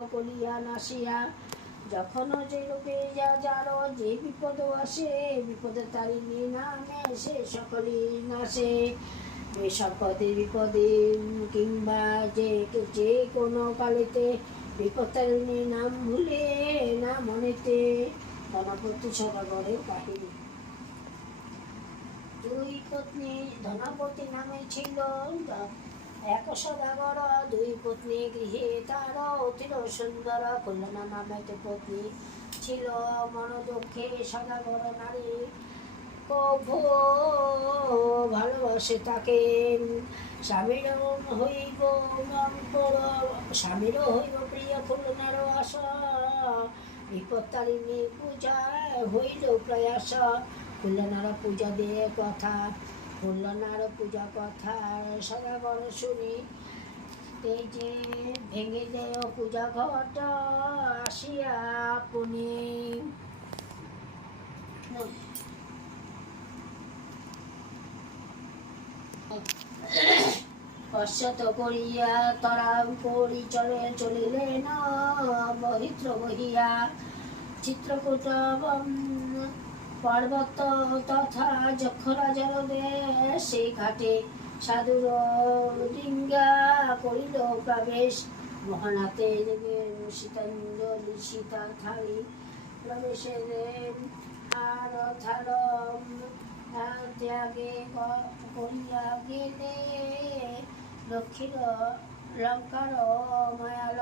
কলিয়া নাসিয়া যখন যে লোকে যারো যে বিপদ আসে বিপদে তারিণী নামে সে সকলেই নাসে। বেসম্পদে বিপদে কিংবা যে কোনো কালেতে বিপদ তারিণী নাম ভুলে না মনেতে। ধনপতি সদাগরের কাহিনী। দুই পত্নী ধনপতি নামে ছিল এক সদাগর, দুই পত্নী গৃহে তার অতি সুন্দর। কল্যাণা নামে পত্নী ছিল মনোদক্ষে সদাগর নারী কভো ভালোবাসে তাকে। স্বামীরও হইব প্রিয় কল্যাণারও আশা, বিপদ তারিণী পূজায় হইল প্রয়াস। কল্যাণার পূজা দিয়ে কথা, কল্যাণার পূজা কথা সদাগর শুনি, এই যে ভেঙে দেয় পূজা ঘট আসিয়া আপনি। পশ্চাৎ করিয়া তারা চলিলেন বহিত্র বহিয়া। চিত্রকূট পর্বত তথা যক্ষরাজর সেই ঘাটে সাধুর ডিঙ্গা করিল প্রবেশ। মহানাথে সীতাঞ্জলি সীতা থালি প্রবেশের আর থাল ত্যাগে করিয়া গেলে দক্ষিণ লঙ্কার মায়াল।